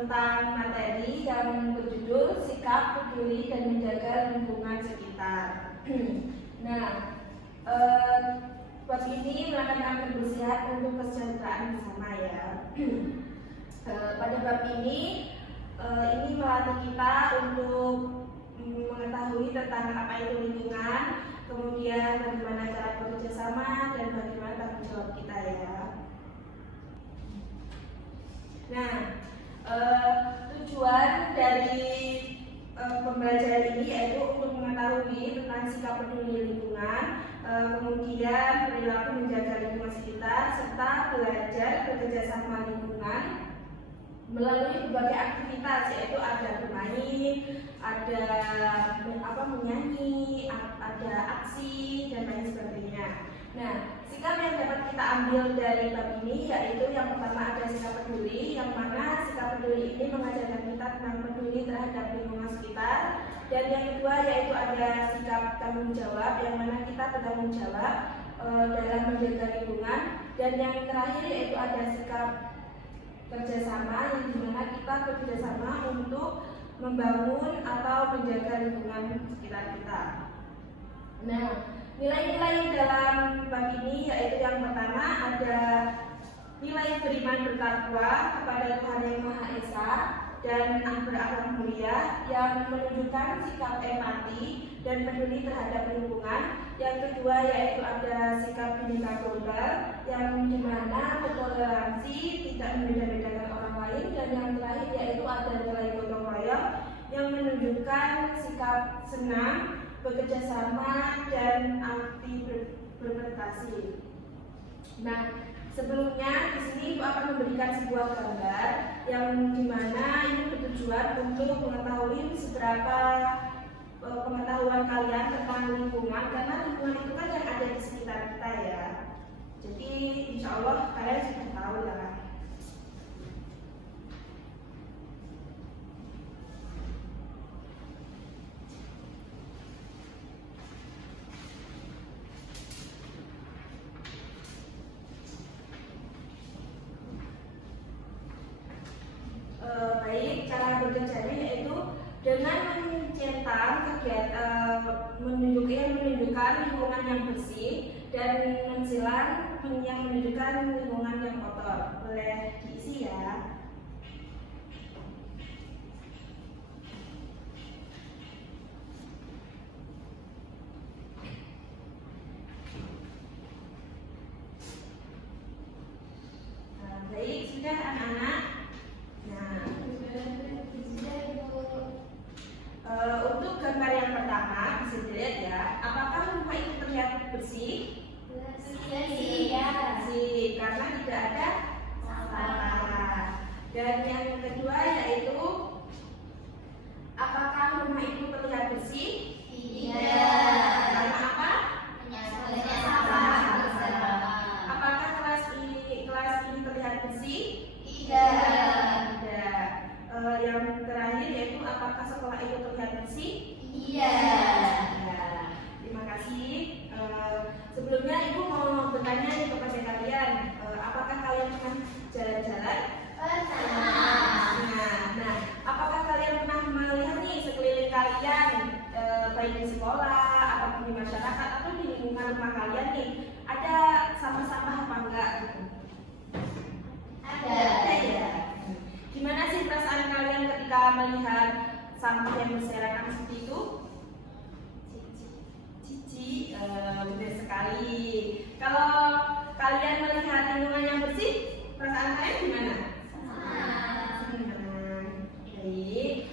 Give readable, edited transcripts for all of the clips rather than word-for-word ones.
tentang materi yang berjudul Sikap Peduli dan Menjaga Lingkungan Sekitar. Nah, bab ini menekankan kebersihan untuk kesejahteraan bersama ya. Pada bab ini melatih kita untuk mengetahui tentang apa itu lingkungan, kemudian bagaimana cara bekerja sama dan bagaimana tanggung jawab kita ya. Nah, tujuan dari pembelajaran ini yaitu untuk mengetahui tentang sikap peduli lingkungan, kemudian perilaku menjaga lingkungan sekitar, serta belajar bekerja sama lingkungan melalui berbagai aktivitas, yaitu ada bermain, ada menyanyi, ada aksi dan lain sebagainya. Nah, sikap yang dapat kita ambil dari bab ini yaitu yang pertama ada sikap peduli, yang mana sikap peduli ini mengajarkan kita tentang peduli terhadap lingkungan sekitar, dan yang kedua yaitu ada sikap tanggung jawab, yang mana kita bertanggung jawab dalam menjaga lingkungan, dan yang terakhir yaitu ada sikap kerjasama, yang dimana kita bekerjasama untuk membangun atau menjaga lingkungan sekitar kita. Nah, nilai-nilai dalam bab ini yaitu yang pertama ada nilai beriman bertakwa kepada Tuhan Yang Maha Esa dan berakhlak mulia, yang menunjukkan sikap empati dan peduli terhadap lingkungan. Yang kedua yaitu ada sikap bineka global, yang dimana bertoleransi, tidak membeda-bedakan orang lain, dan yang terakhir yaitu ada nilai gotong royong, yang menunjukkan sikap senang, bekerja sama, dan aktif berprestasi. Nah, sebelumnya di sini Ibu akan memberikan sebuah gambar yang dimana ini bertujuan untuk mengetahui seberapa pengetahuan kalian tentang lingkungan, karena lingkungan itu kan yang ada di sekitar kita ya. Jadi insya Allah kalian sudah tahu lah. Baik, cara bekerjanya yaitu dengan mencentang kegiatan menunjukkan lingkungan yang bersih, dan mensilang yang menunjukkan lingkungan yang kotor. Boleh diisi ya. Baik, sudah anak-anak. Untuk gambar yang pertama bisa dilihat ya, apakah rumah itu terlihat bersih? Bersih, karena tidak ada sampah. Dan yang kedua yaitu, apakah rumah itu terlihat bersih? Tidak. Karena apa? Apakah kelas ini terlihat bersih? Tidak. Yang terakhir yaitu, apakah sekolah itu terlihat bersih? Iya. Terima kasih. Sebelumnya Ibu mau bertanya nih kepada kalian, apakah kalian pernah jalan-jalan? Nah, apakah kalian pernah melihat nih sekeliling kalian, baik di sekolah ataupun di masyarakat atau di lingkungan rumah kalian nih, ada sampah-sampah apa enggak? Ada ya. Gimana sih perasaan kalian ketika melihat sampah yang berserakan seperti itu? Cici, benar sekali. Kalau kalian melihat lingkungan yang bersih, perasaan kalian gimana? Baik.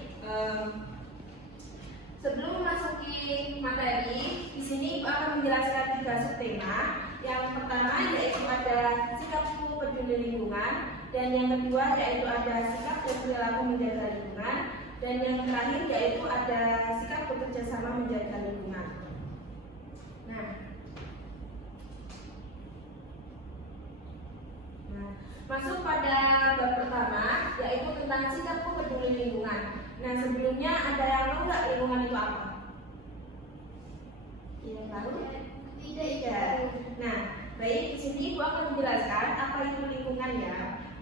Sebelum memasuki materi, di sini Ibu akan menjelaskan 3 subtema. Yang pertama yaitu ada sikap peduli lingkungan, dan yang kedua yaitu ada sikap dan perilaku menjaga lingkungan, dan yang terakhir yaitu ada sikap bekerja sama menjaga lingkungan. Nah, masuk pada bab pertama yaitu tentang sikap peduli lingkungan. Nah, sebelumnya ada yang tahu nggak lingkungan itu apa? Yang tahu? Tidak. Nah, baik, di sini Ibu akan menjelaskan apa itu lingkungan ya.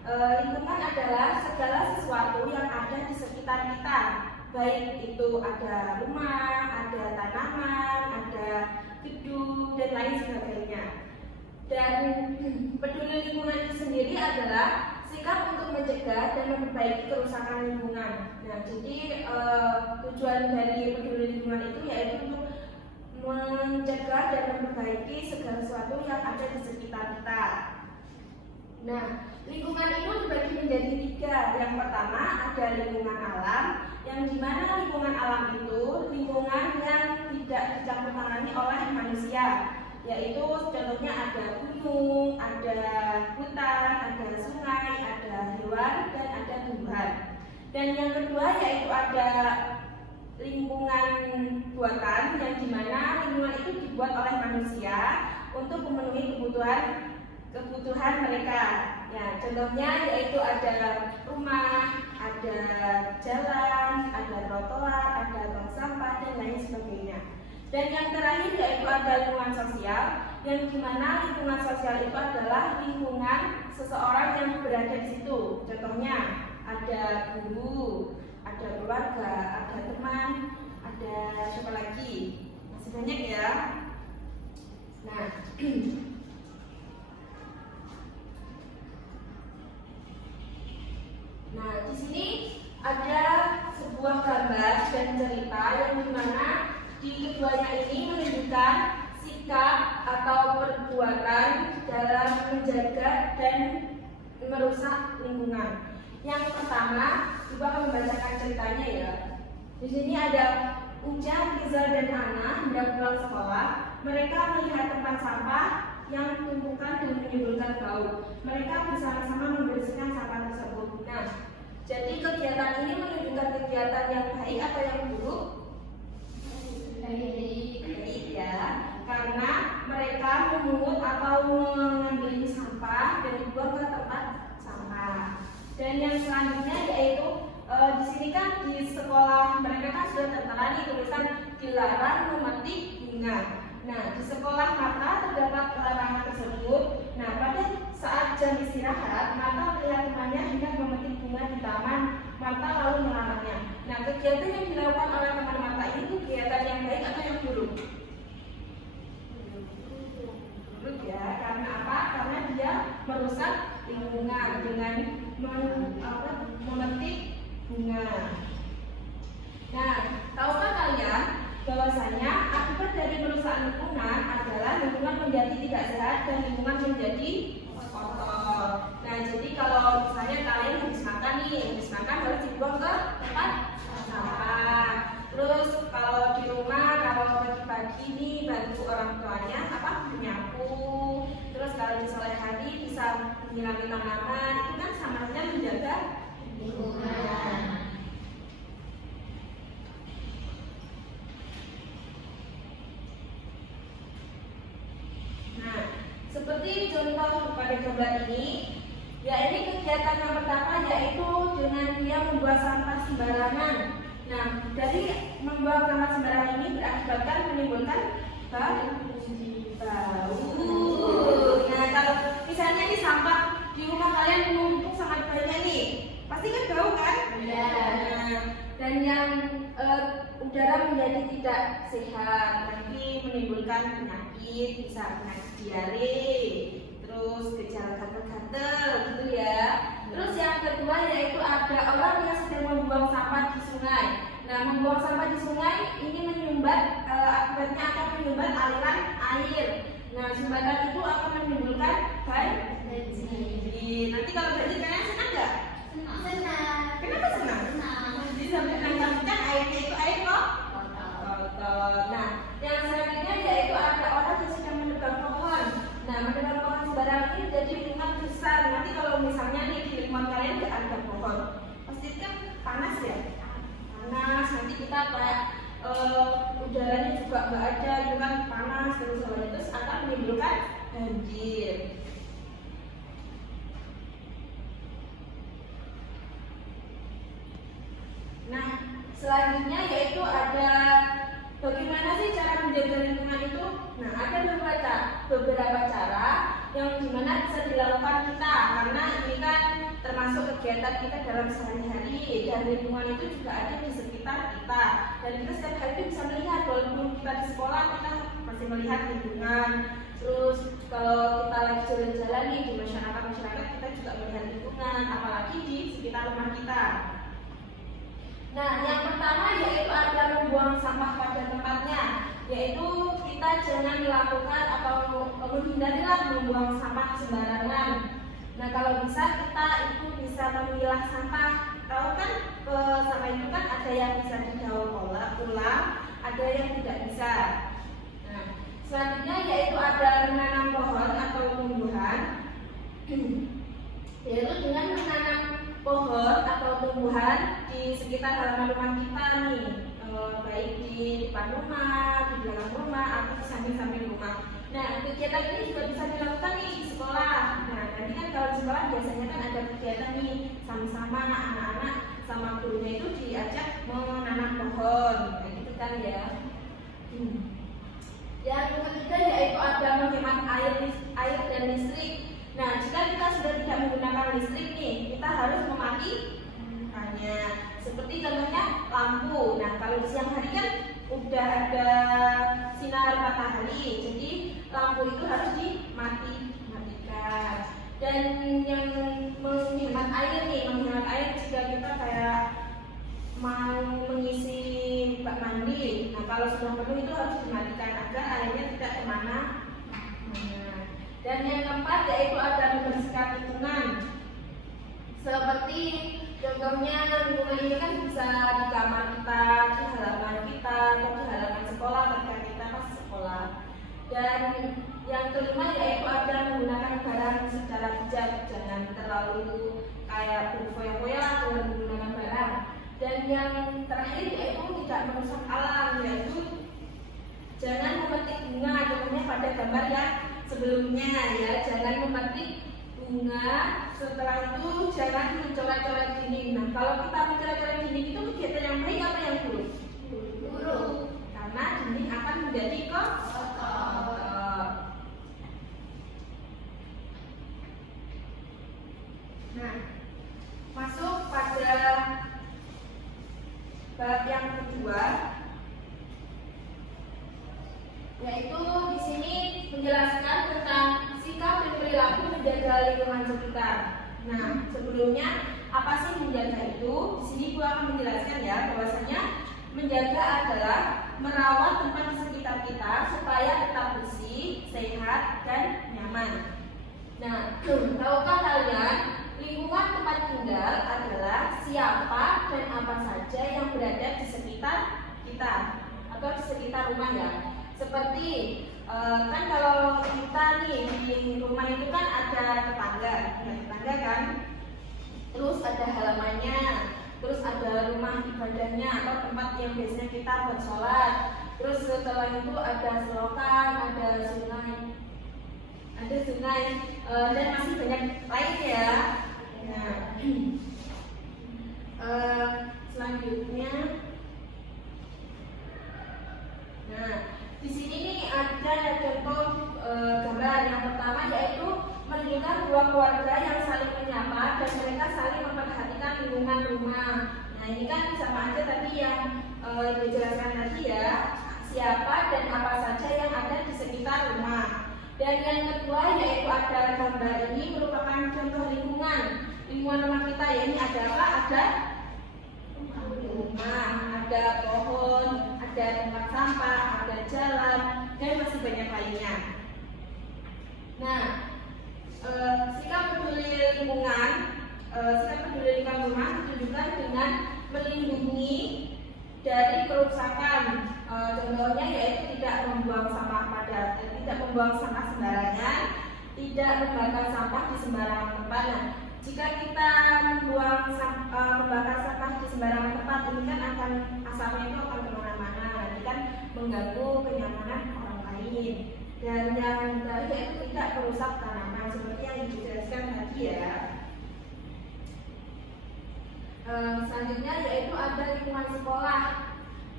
Lingkungan adalah segala sesuatu yang ada di sekitar kita, baik itu ada rumah, ada tanaman, ada gedung, dan lain sebagainya. Dan peduli lingkungan itu sendiri adalah sikap untuk mencegah dan memperbaiki kerusakan lingkungan. Nah, jadi tujuan dari peduli lingkungan itu yaitu untuk mencegah dan memperbaiki segala sesuatu yang ada di sekitar kita. Nah, lingkungan itu dibagi menjadi 3. Yang pertama ada lingkungan alam, yang dimana lingkungan alam itu lingkungan yang tidak dicampur tangani oleh manusia, yaitu contohnya ada gunung, ada hutan, ada sungai, ada hewan, dan ada tumbuhan. Dan yang kedua yaitu ada lingkungan buatan, yang dimana lingkungan itu dibuat oleh manusia untuk memenuhi kebutuhan mereka. Ya, contohnya yaitu ada rumah, ada jalan, ada trotoar, ada tong sampah, dan lain sebagainya. Dan yang terakhir yaitu ada lingkungan sosial, yang dimana lingkungan sosial itu adalah lingkungan seseorang yang berada di situ. Contohnya ada guru, ada keluarga, ada teman, ada siapa lagi? Masih banyak ya. Nah, di sini ada sebuah gambar dan cerita yang dimana di keduanya ini menunjukkan sikap atau perbuatan dalam menjaga dan merusak lingkungan. Yang pertama, Ibu akan membacakan ceritanya ya. Di sini ada Ujang, Rizal, dan Ana hendak pulang sekolah. Mereka melihat tempat sampah yang tumpukan dan menimbulkan bau. Mereka bersama-sama membersihkan sampah tersebut. Nah, jadi kegiatan ini menunjukkan kegiatan yang baik atau yang buruk? Baik ya, karena mereka memungut atau mengambil sampah dan dibuang ke tempat sampah. Dan yang selanjutnya yaitu di sini kan di sekolah mereka kan sudah tertera nih tulisan dilarang memetik bunga. Nah, di sekolah Marta terdapat larangan tersebut. Nah, pada saat jam istirahat, Marta melihat temannya hendak memetik bunga di taman. Marta lalu melarangnya. Nah, kegiatan yang dilakukan oleh teman Marta ini kegiatan yang baik atau yang buruk? Buruk ya, karena apa? Karena dia merusak lingkungan dengan memetik bunga. Nah, tahukah kalian bahwasanya akibat dari merusak lingkungan adalah lingkungan menjadi tidak sehat dan lingkungan menjadi kotor. Nah, jadi kalau misalnya kalian habis makan harus dibuang ke tempat sampah. Terus kalau di rumah, kalau pagi-pagi ini bantu orang tuanya menyapu. Terus kalau di sore hari bisa menyirami tanaman, itu kan sama saja menjaga lingkungan. Nah, seperti contoh pada gambar ini, ya ini kegiatan yang pertama yaitu dengan dia membuang sampah sembarangan. Nah, dari membuang sampah sembarangan ini berakibatkan menimbulkan bau. Nah, kalau misalnya ini sampah di rumah kalian menumpuk sangat banyak nih, pasti kan bau kan? Iya. Nah, dan yang udara menjadi tidak sehat, nanti menimbulkan penyakit, bisa penyakit diare, terus gejala gatal-gatal gitu ya. Terus yang kedua yaitu ada orang yang sedang membuang sampah di sungai. Nah, membuang sampah di sungai ini menyumbat, akibatnya akan menyumbat aliran air. Nah, sumbatan itu akan menimbulkan banjir. Nanti kalau banjir kalian senang nggak? Senang. Kenapa senang? Jadi sampai menangkapkan airnya itu air kok kotor. Nah, yang selanjutnya yaitu ada orang yang sedang menebang pohon. Nah, menebang pohon sembarangan ini jadi lingkungan besar. Nanti kalau misalnya nih di lingkungan kalian nggak ada pohon, pasti kan panas ya. Panas, nanti kita kayak udaranya juga nggak ada, itu kan panas terus akan menimbulkan banjir. Nah, selanjutnya yaitu ada bagaimana sih cara menjaga lingkungan itu? Nah, ada beberapa cara yang dimana bisa dilakukan kita, karena ini kan termasuk kegiatan kita dalam sehari-hari, dan lingkungan itu juga ada di sekitar kita. Dan kita setiap hari itu bisa melihat, walaupun kita di sekolah kita masih melihat lingkungan. Terus kalau kita lagi jalan-jalan nih di masyarakat kita juga melihat lingkungan, apalagi di sekitar rumah kita. Nah, yang pertama yaitu ada membuang sampah pada tempatnya, yaitu kita jangan melakukan atau menghindarilah membuang sampah sembarangan. Nah, kalau bisa kita itu bisa memilah sampah. Tahu kan sampah itu kan ada yang bisa didaur ulang, ada yang tidak bisa. Nah, selanjutnya yaitu ada menanam pohon atau tumbuhan, yaitu dengan menanam pohon atau tumbuhan di sekitar halaman rumah kita nih, baik di depan rumah, di belakang rumah, atau di samping-samping rumah. Nah, kegiatan ini juga bisa dilakukan nih di sekolah. Nah, nanti kan kalau di sekolah biasanya kan ada kegiatan nih sama-sama anak-anak sama gurunya itu diajak menanam pohon, kayak gitu kan ya. Yang ketiga yaitu ada menghemat air dan listrik. Nah, jika kita sudah tidak menggunakan listrik nih, kita harus mematikannya. Seperti contohnya lampu. Nah, kalau di siang hari kan udah ada sinar matahari, jadi lampu itu harus dimatikan. Dan yang menghemat air nih, jika kita kayak mau mengisi bak mandi, nah kalau sudah penuh itu harus dimatikan agar airnya tidak kemana-mana. Dan yang keempat yaitu ada membersihkan lingkungan. Seperti contohnya lingkungan ini kan bisa di kamar kita, di halaman kita, atau di halaman sekolah ketika kita pas sekolah. Dan yang kelima yaitu ada menggunakan barang secara bijak, jangan terlalu kayak berfoya-foya dengan menggunakan barang. Dan yang terakhir yaitu tidak merusak alam, yaitu jangan memetik bunga, contohnya pada gambar yang sebelumnya ya, jangan memetik bunga, setelah itu jangan mencoret-coret dinding. Nah, kalau kita mencoret-coret dinding itu kegiatan yang baik apa yang buruk? Buruk, karena dinding akan menjadi kotor. Nah, masuk pada bab yang kedua, yaitu di sini menjelaskan tentang sikap dan perilaku menjaga lingkungan sekitar. Nah, sebelumnya apa sih menjaga itu? Di sini gua akan menjelaskan ya, bahwasanya menjaga adalah merawat tempat di sekitar kita supaya tetap bersih, sehat, dan nyaman. Nah, tahukah kalian lingkungan tempat tinggal adalah siapa dan apa saja yang berada di sekitar kita atau di sekitar rumah ya. Seperti kan kalau kita nih di rumah itu kan ada tetangga kan, terus ada halamannya, terus ada rumah ibadahnya atau tempat yang biasanya kita buat sholat, terus setelah itu ada selokan, ada sungai, dan masih banyak lain ya. Nah, selanjutnya, nah di sini nih ada contoh gambar. Yang pertama yaitu menunjukkan dua keluarga yang saling menyapa dan mereka saling memperhatikan lingkungan rumah. Nah, ini kan sama aja tadi yang dijelaskan tadi ya, siapa dan apa saja yang ada di sekitar rumah. Dan yang kedua yaitu ada gambar ini merupakan contoh lingkungan rumah kita ya. Ini ada apa? Ada rumah, ada pohon, ada tempat sampah, ada jalan, dan masih banyak lainnya. Nah, sikap peduli lingkungan rumah ditunjukkan dengan melindungi dari kerusakan. Contohnya yaitu tidak membuang sampah sembarangan, tidak membakar sampah di sembarangan tempat. Nah, jika kita membakar sampah di sembarangan tempat, ini kan akan asapnya itu akan kemana-mana, nanti kan mengganggu kenyamanan orang lain. Dan yang terakhir itu tidak merusak tanaman seperti yang dijelaskan tadi ya. Selanjutnya yaitu ada lingkungan sekolah.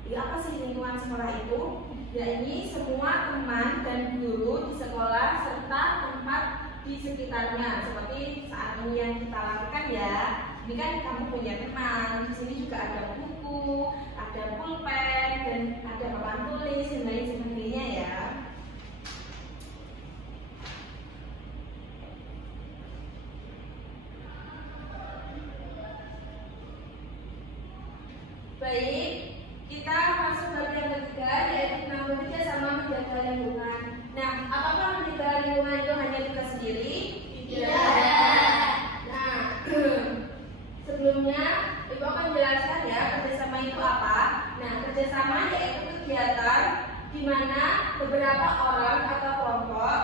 Apa sih lingkungan sekolah itu? Ya, ini semua teman dan guru di sekolah serta tempat di di sekitarnya. Seperti saat ini yang kita lakukan ya. Ini kan kamu punya teman. Di sini juga ada buku, ada pulpen, dan ada papan tulis dan lain sebagainya ya. Baik, kita masuk bagian ketiga yaitu tentang bekerja sama menjaga lingkungan. Nah, apakah menjaga lingkungan itu hanya kita sendiri? Tidak. Nah, sebelumnya Ibu akan menjelaskan ya kerjasama itu apa. Nah, kerjasama yaitu kegiatan di mana beberapa orang atau kelompok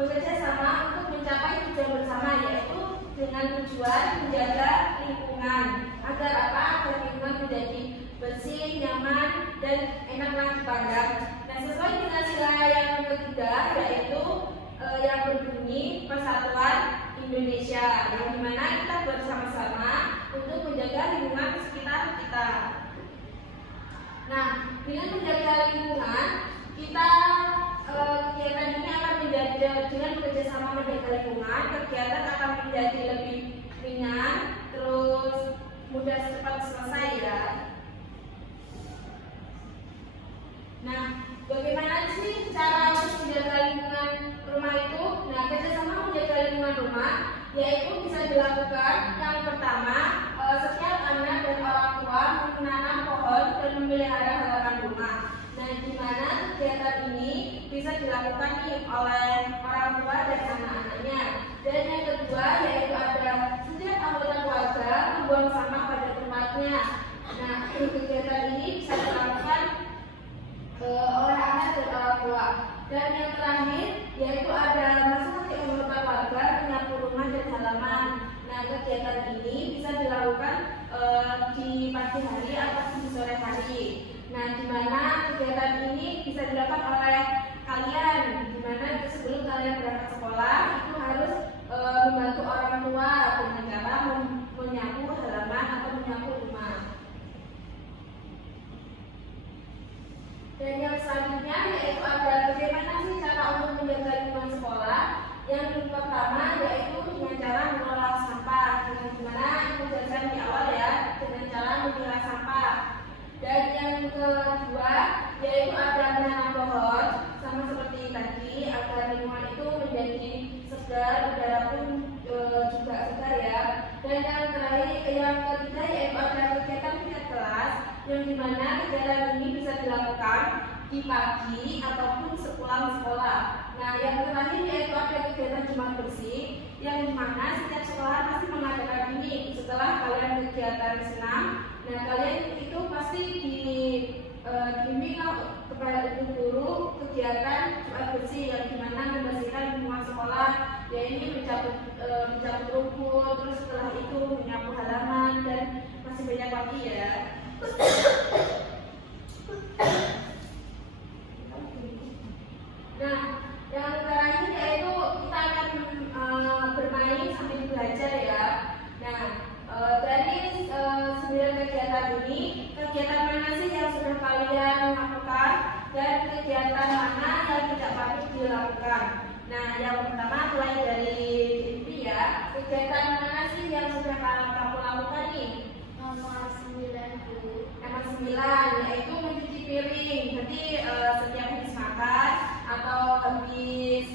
bekerja sama untuk mencapai tujuan bersama, yaitu dengan tujuan menjaga lingkungan agar apa? Agar lingkungan menjadi bersih, nyaman, dan enaklah dipandang. Nah, sesuai dengan sila yang ketiga yaitu yang berbunyi Persatuan Indonesia, yang dimana kita bersama-sama untuk menjaga lingkungan sekitar kita. Nah, dengan menjaga lingkungan, kita kegiatan ini akan menjadi dengan bekerjasama menjaga lingkungan, kegiatan akan menjadi lebih ringan, terus mudah cepat selesai ya. Nah, bagaimana sih cara menjaga lingkungan rumah itu? Nah, kerjasama menjaga lingkungan rumah yaitu bisa dilakukan yang pertama, setiap anak dan orang tua menanam pohon dan memelihara halaman rumah. Nah, di mana kegiatan ini bisa dilakukan oleh orang tua dan anak-anaknya. Dan yang kedua yaitu ada setiap anggota keluarga membuang sampah pada tempatnya. Nah, kegiatan ini bisa dilakukan oleh anak dan orang tua. Dan yang terakhir yaitu ada masing-masing anggota keluarga menyapu rumah dan halaman. Nah, kegiatan ini bisa dilakukan di pagi hari atau di sore hari. Nah, di mana kegiatan ini bisa dilakukan oleh kalian, di mana sebelum kalian berangkat sekolah itu harus membantu orang tua dengan cara menyapu halaman atau menyapu rumah. Dan yang selanjutnya yaitu ada bagaimana sih cara untuk menjaga lingkungan sekolah. Yang pertama yaitu dengan cara mengelola sampah, dengan dimana itu jelaskan di awal ya, dengan cara memilah sampah. Dan yang kedua yaitu ada menanam pohon, sama seperti tadi agar lingkungan itu menjadi segar, udara pun juga segar ya. Dan yang terakhir, yang ketiga yaitu ada kegiatan tingkat kelas, yang dimana kegiatan ini bisa dilakukan di pagi ataupun sepulang sekolah. Nah, yang terakhir yaitu ada kegiatan Jumat bersih, yang dimana setiap sekolah pasti mengadakan ini setelah kalian kegiatan senam. Nah, kalian itu pasti dibimbing kepada ibu guru kegiatan Jumat bersih, yang dimana membersihkan lingkungan sekolah, yaitu mencabut rumput, terus setelah itu menyapu halaman, dan masih banyak lagi ya. Nah, yang terakhir yaitu kita akan bermain sambil belajar ya. Nah, dari 9 kegiatan ini, kegiatan mana sih yang sudah kalian lakukan dan kegiatan mana yang tidak patut dilakukan? Nah, yang pertama mulai dari Fitri ya. Kegiatan mana sih yang sudah kamu lakukan nih? Nomor 9 Bu. Nomor 9 yaitu mencuci piring. Jadi setiap habis makan atau habis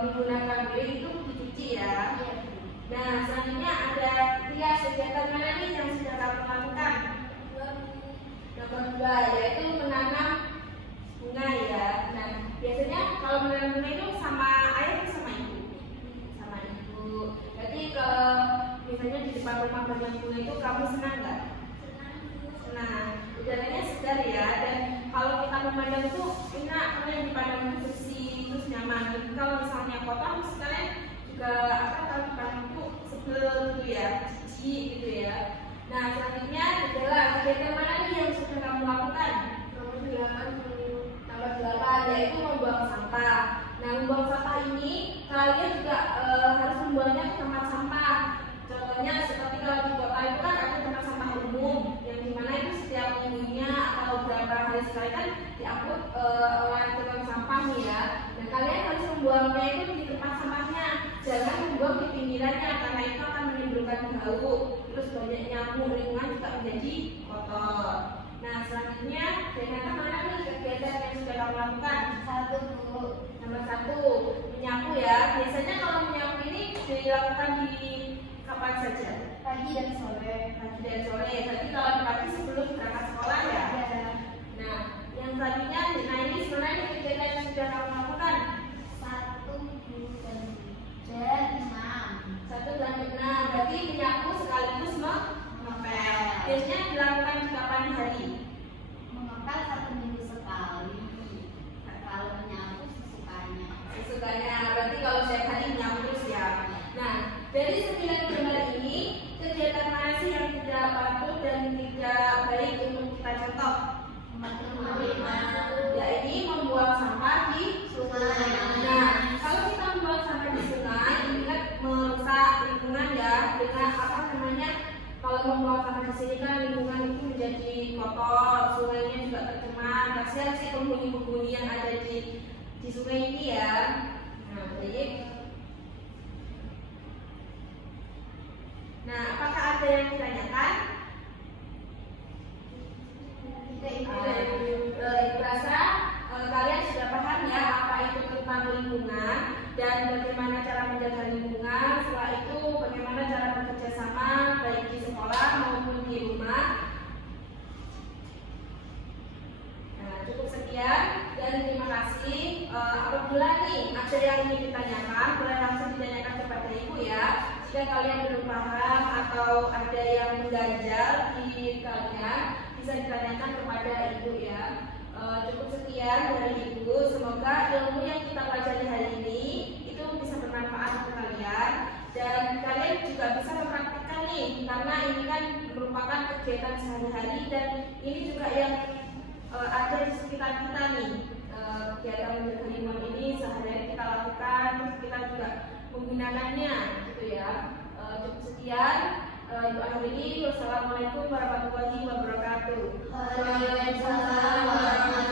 menggunakan piring itu dicuci ya. Iya. Nah, selanjutnya ada kegiatan mana nih yang sudah kamu lakukan? Nomor 2 yaitu menanam bunga ya. Nah, biasanya kalau menanam bunga itu sama ayah atau sama ibu? Sama ibu. Jadi kalau misalnya di depan rumah banyak bunga itu kamu senang nggak? Senang. Udaranya segar ya. Dan kalau kita memandang itu enak karena yang dipandang bersih terus nyaman. Kalau misalnya kotor, misalnya juga kalau dipandang itu sebel gitu ya, jijik gitu ya. Nah, selanjutnya adalah kegiatan mana nih yang sudah kamu lakukan? Nomor 8 yaitu membuang sampah. Nah, membuang sampah ini kalian juga harus membuangnya ke tempat sampah. Contohnya seperti kalau di kota itu kan ada tempat sampah umum, yang dimana itu setiap minggunya atau beberapa hari sekali kan diangkut oleh tukang sampah nih ya. Nah, kalian harus membuangnya itu di tempat sampahnya. bau, terus banyak nyamuk, lingkungan juga menjadi kotor. Nah, selanjutnya Renata mana nih kegiatan yang sudah kamu lakukan? 1 Bu. Nomor 1, menyapu ya. Biasanya kalau menyapu ini dilakukan di kapan saja? Pagi dan sore. Pagi dan sore. Tapi kalau di pagi sebelum berangkat sekolah ya. Ya. Nah, yang selanjutnya, nah ini sebenarnya kegiatan yang sudah kamu lakukan. 1 Bu dan 6. 1 dan 6. Berarti menyapu sekaligus mengepel. Biasanya dilakukan di kapan hari? Mengepel 1 minggu sekali. Kalau menyapu sesukanya. Sesukanya. Berarti kalau setiap hari menyapu terus ya. Nah, dari 9 gambar ini, kegiatan mana sih yang tidak patut dan tidak baik untuk kita contoh? Ya, ini membuang sampah di Sungai. Nah, kalau kita membuang sampah di sungai, ini kan merusak lingkungan ya. Dengan apa namanya? Kalau membuang sampah di sini kan lingkungan itu menjadi kotor, sungainya juga tercemar. Kasihan sih penghuni-penghuni yang ada di sungai ini ya. Nah, baik. Nah, apakah ada yang ditanyakan? Ibu rasa kalian sudah paham ya apa itu tentang lingkungan dan bagaimana cara menjaga lingkungan. Setelah itu bagaimana cara bekerja sama baik di sekolah maupun di rumah. Nah, cukup sekian dan terima kasih. Apabila nih ada yang ingin ditanyakan, boleh langsung ditanyakan kepada ibu ya. Jika kalian belum paham atau ada yang mengganjal di kalian, bisa ditanyakan kepada ibu ya. Cukup sekian dari ibu. Semoga ilmu yang kita pelajari hari ini itu bisa bermanfaat untuk kalian dan kalian juga bisa mempraktikkan nih, karena ini kan merupakan kegiatan sehari-hari dan ini juga yang ada di sekitar kita nih. Kegiatan menjaga lingkungan ini sehari-hari kita lakukan, terus kita juga menggunakannya gitu ya. Cukup sekian. Ibu akhiri. Wassalamualaikum warahmatullahi wabarakatuh. Waalaikumsalam warahmatullahi wabarakatuh.